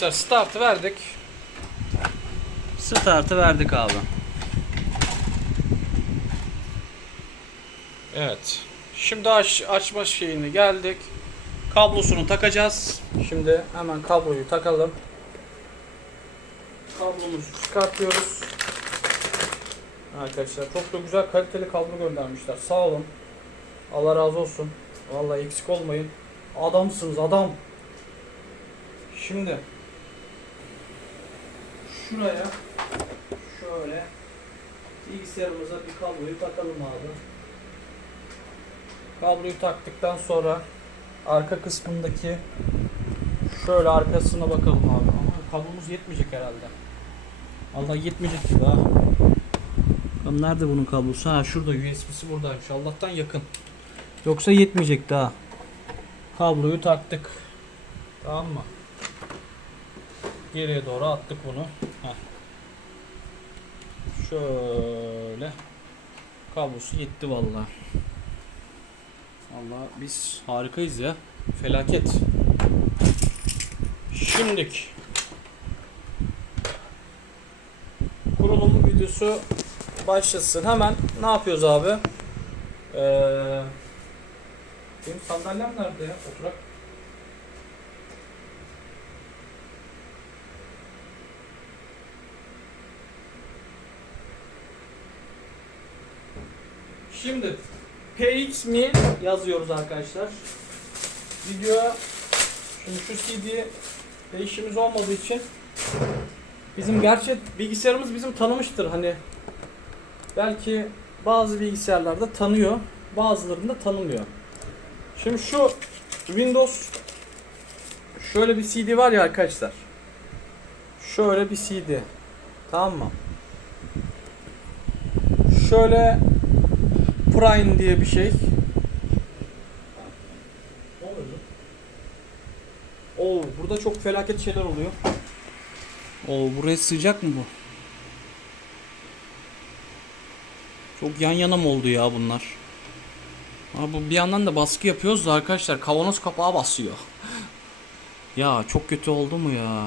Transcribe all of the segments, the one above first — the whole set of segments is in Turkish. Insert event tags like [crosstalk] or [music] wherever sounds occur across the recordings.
Arkadaşlar startı verdik. Startı verdik abi. Evet. Şimdi aç, açma şeyini geldik. Kablosunu takacağız. Şimdi hemen kabloyu takalım. Kablomuzu çıkartıyoruz. Arkadaşlar çok da güzel kaliteli kablo göndermişler. Sağ olun. Allah razı olsun. Vallahi eksik olmayın. Adamsınız adam. Şimdi şuraya şöyle bilgisayarımıza bir kabloyu takalım abi. Kabloyu taktıktan sonra arka kısmındaki şöyle arkasına bakalım abi. Ama kablomuz yetmeyecek herhalde. Allah yetmeyecek gibi ha. Lan nerede bunun kablosu? Ha. Şurada USB'si buradaymış. Allah'tan yakın. Yoksa yetmeyecek daha. Kabloyu taktık. Tamam mı? Geriye doğru attık bunu. Şöyle. Kablosu yetti vallahi. Vallahi biz harikayız ya. Felaket. Şimdik. Kurulum videosu başlasın. Hemen ne yapıyoruz abi? Ee, benim sandalyem nerede ya? Oturak. Şimdi PX mi yazıyoruz arkadaşlar. Videoya şimdi şu CD değişimiz olmadığı için bizim gerçek bilgisayarımız bizim tanımıştır hani belki bazı bilgisayarlarda tanıyor, bazılarında tanımıyor. Şimdi şu Windows şöyle bir CD var ya arkadaşlar. Şöyle bir CD. Tamam mı? Şöyle Prime diye bir şey. Oo, burada çok felaket şeyler oluyor. Oo buraya sığacak mı bu? Çok yan yana mı oldu ya bunlar? Abi bu bir yandan da baskı yapıyoruz da arkadaşlar kavanoz kapağı basıyor. [laughs] ya çok kötü oldu mu ya?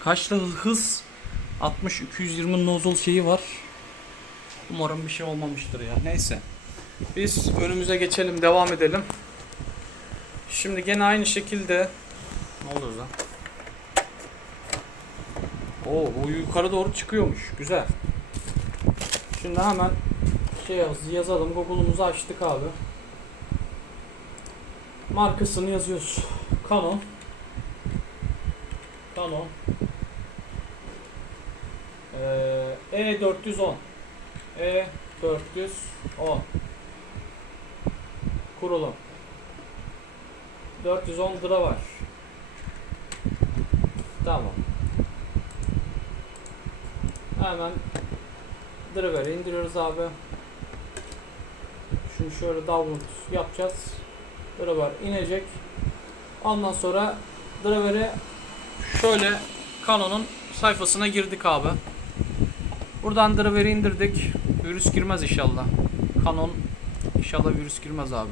Kaçta hız? 60 220 nozul şeyi var. Umarım bir şey olmamıştır ya. Neyse. Biz önümüze geçelim, devam edelim. Şimdi gene aynı şekilde ne olur lan? Oo, bu yukarı doğru çıkıyormuş. Güzel. Şimdi hemen şey yaz- yazalım. Google'umuzu açtık abi. Markasını yazıyoruz. Canon. Canon. Ee, E410. E410 kurulum 410 lira var. Tamam. Hemen driver'ı indiriyoruz abi. Şunu şöyle download yapacağız. Driver inecek. Ondan sonra driver'ı şöyle Canon'un sayfasına girdik abi. Buradan driver'i indirdik. Virüs girmez inşallah. Canon inşallah virüs girmez abi.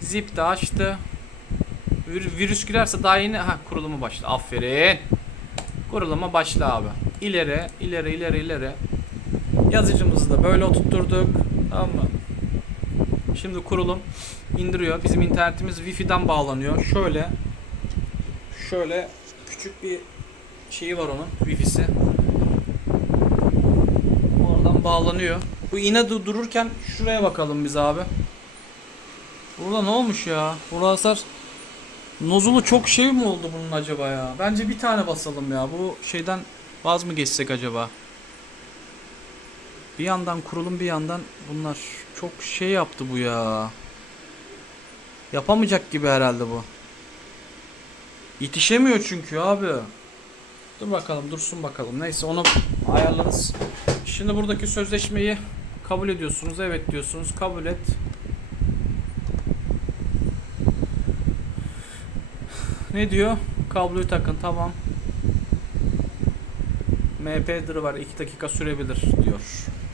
Zip de açtı. Vir- virüs girerse daha yeni ha kurulumu başla. Aferin. Kuruluma başla abi. İleri, ileri, ileri, ileri. Yazıcımızı da böyle oturtturduk. Tamam mı? Şimdi kurulum indiriyor. Bizim internetimiz Wi-Fi'den bağlanıyor. Şöyle şöyle küçük bir şeyi var onun Wi-Fi'si. Oradan bağlanıyor. Bu iğne du- dururken şuraya bakalım biz abi. Burada ne olmuş ya? Burada hasar nozulu çok şey mi oldu bunun acaba ya? Bence bir tane basalım ya. Bu şeyden vaz mı geçsek acaba? Bir yandan kurulum bir yandan bunlar çok şey yaptı bu ya. Yapamayacak gibi herhalde bu. Yetişemiyor çünkü abi. Dur bakalım dursun bakalım. Neyse onu ayarlarız. Şimdi buradaki sözleşmeyi kabul ediyorsunuz. Evet diyorsunuz. Kabul et. Ne diyor? Kabloyu takın. Tamam. MP var 2 dakika sürebilir diyor.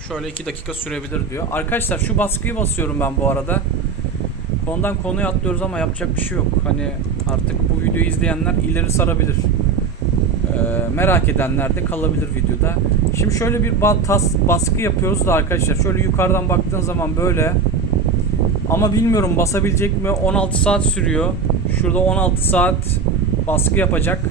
Şöyle 2 dakika sürebilir diyor. Arkadaşlar şu baskıyı basıyorum ben bu arada. Konudan konuya atlıyoruz ama yapacak bir şey yok. Hani Artık bu videoyu izleyenler ileri sarabilir. Ee, merak edenler de kalabilir videoda. Şimdi şöyle bir tas baskı yapıyoruz da arkadaşlar. Şöyle yukarıdan baktığın zaman böyle. Ama bilmiyorum basabilecek mi? 16 saat sürüyor. Şurada 16 saat baskı yapacak.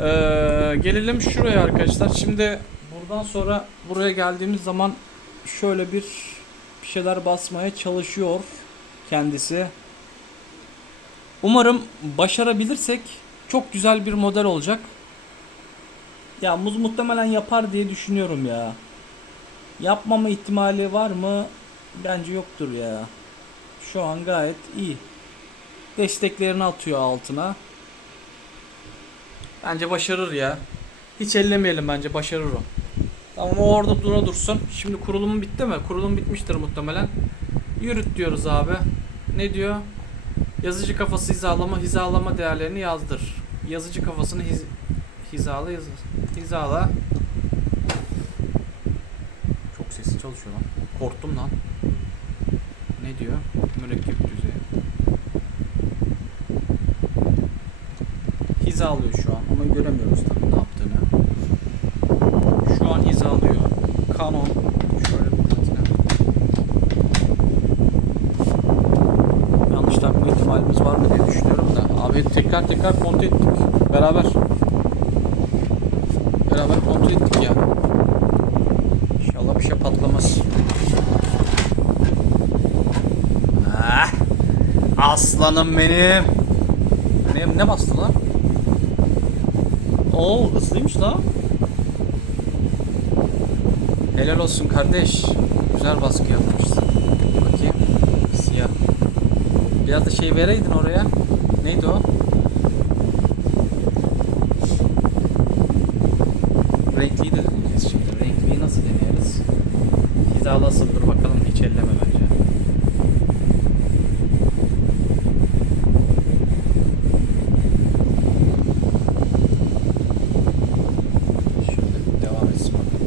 Ee, gelelim şuraya arkadaşlar. Şimdi buradan sonra buraya geldiğimiz zaman şöyle bir bir şeyler basmaya çalışıyor kendisi. Umarım başarabilirsek çok güzel bir model olacak. Ya muz muhtemelen yapar diye düşünüyorum ya. Yapmama ihtimali var mı? Bence yoktur ya. Şu an gayet iyi. Desteklerini atıyor altına. Bence başarır ya. Hiç ellemeyelim bence başarır o. Tamam o orada dura dursun. Şimdi kurulum bitti mi? Kurulum bitmiştir muhtemelen. Yürüt diyoruz abi. Ne diyor? Yazıcı kafası hizalama hizalama değerlerini yazdır. Yazıcı kafasını hiz, hizala yazı, hizala. Çok sesli çalışıyor lan. Korktum lan. Ne diyor? Mürekkep düzeyi. Hizalıyor şu an ama göremiyoruz tabii ne yaptığını. Şu an hizalıyor. Canon şöyle bir takma ihtimalimiz var mı diye düşünüyorum da. Abi tekrar tekrar kontrol ettik. Beraber. Beraber kontrol ettik ya. İnşallah bir şey patlamaz. Ah, aslanım benim. Ne, ne bastı lan? Oo hızlıymış lan. Helal olsun kardeş. Güzel baskı yapmışsın. Bakayım. Siyah. Biraz da şey vereydin oraya. Neydi o? Renkliyi de deneyeceğiz şimdi. Renkliyi nasıl deneyeriz? Hizalasındır bakalım hiç elleme bence. Şöyle devam etsin bakalım.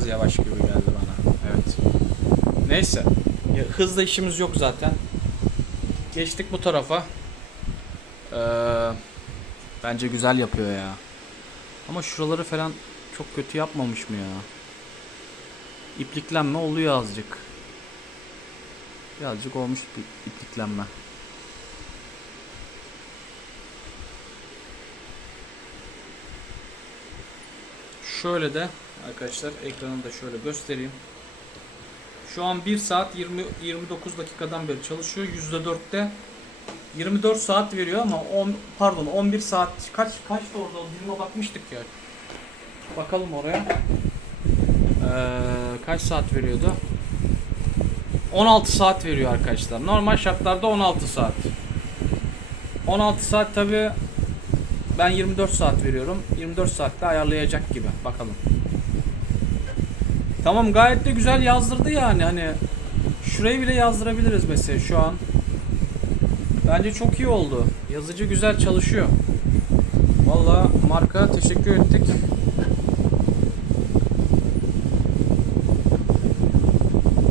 Biraz yavaş gibi geldi bana. Evet. Neyse. Ya, hızla işimiz yok zaten. Geçtik bu tarafa. Ee, bence güzel yapıyor ya. Ama şuraları falan çok kötü yapmamış mı ya? İpliklenme oluyor azıcık. Birazcık olmuş iplik- ipliklenme. Şöyle de arkadaşlar ekranı da şöyle göstereyim. Şu an 1 saat 20 29 dakikadan beri çalışıyor. %4'te 24 saat veriyor ama 10 pardon 11 saat kaç kaçtı orada o bakmıştık ya. Bakalım oraya. Ee, kaç saat veriyordu? 16 saat veriyor arkadaşlar. Normal şartlarda 16 saat. 16 saat tabi ben 24 saat veriyorum. 24 saatte ayarlayacak gibi. Bakalım. Tamam gayet de güzel yazdırdı yani. Hani şurayı bile yazdırabiliriz mesela şu an. Bence çok iyi oldu. Yazıcı güzel çalışıyor. Valla marka teşekkür ettik.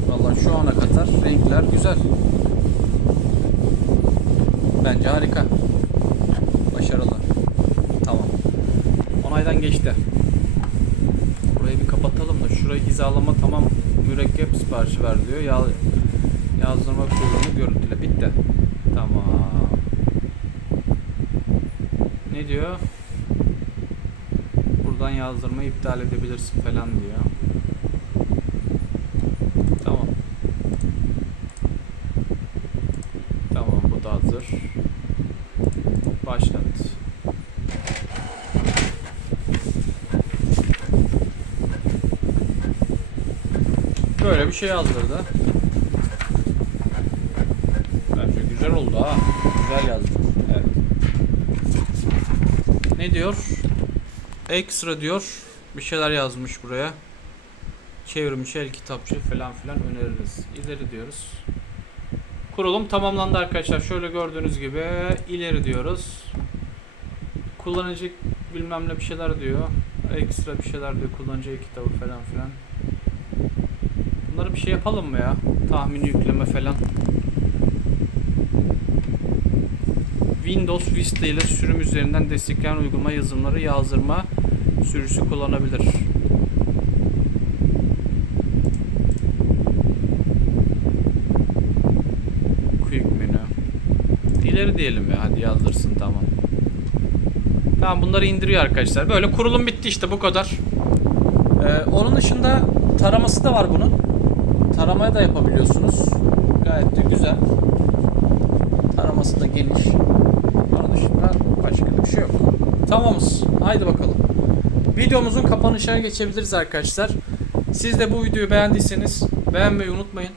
Valla şu ana kadar renkler güzel. Bence harika. Başarılı. Tamam. Onaydan geçti. Burayı bir kapatalım da şurayı hizalama tamam mürekkep siparişi ver diyor. Ya, yazdırma kurulunu görüntüle. Bitti. Tamam. Ne diyor? Buradan yazdırmayı iptal edebilirsin falan diyor. Tamam. Tamam bu da hazır. Başlat. Böyle bir şey yazdırdı. Bence güzel oldu ha. Güzel yazdı. Evet. Ne diyor? Ekstra diyor. Bir şeyler yazmış buraya. Çevrimiçi el kitapçı falan filan öneririz. İleri diyoruz. Kurulum tamamlandı arkadaşlar. Şöyle gördüğünüz gibi ileri diyoruz. Kullanıcı bilmem ne bir şeyler diyor. Ekstra bir şeyler diyor. Kullanıcı kitabı falan filan. Bunları bir şey yapalım mı ya? Tahmini yükleme falan. Windows Vista ile sürüm üzerinden desteklenen uygulama yazılımları yazdırma sürüsü kullanabilir. Quick menü. İleri diyelim ya hadi yazdırsın tamam. Tamam bunları indiriyor arkadaşlar. Böyle kurulum bitti işte bu kadar. Ee, onun dışında taraması da var bunun. Taramaya da yapabiliyorsunuz. Gayet de güzel. Taraması da geniş. Onun dışında başka bir şey yok. Tamamız. Haydi bakalım. Videomuzun kapanışına geçebiliriz arkadaşlar. Siz de bu videoyu beğendiyseniz beğenmeyi unutmayın.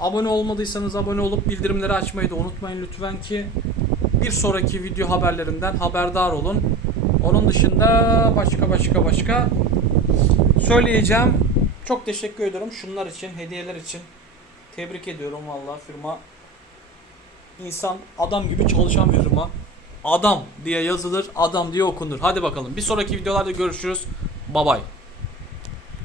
Abone olmadıysanız abone olup bildirimleri açmayı da unutmayın lütfen ki bir sonraki video haberlerinden haberdar olun. Onun dışında başka başka başka söyleyeceğim. Çok teşekkür ediyorum şunlar için, hediyeler için. Tebrik ediyorum vallahi firma insan adam gibi çalışan bir firma. Adam diye yazılır, adam diye okunur. Hadi bakalım. Bir sonraki videolarda görüşürüz. Bye bye.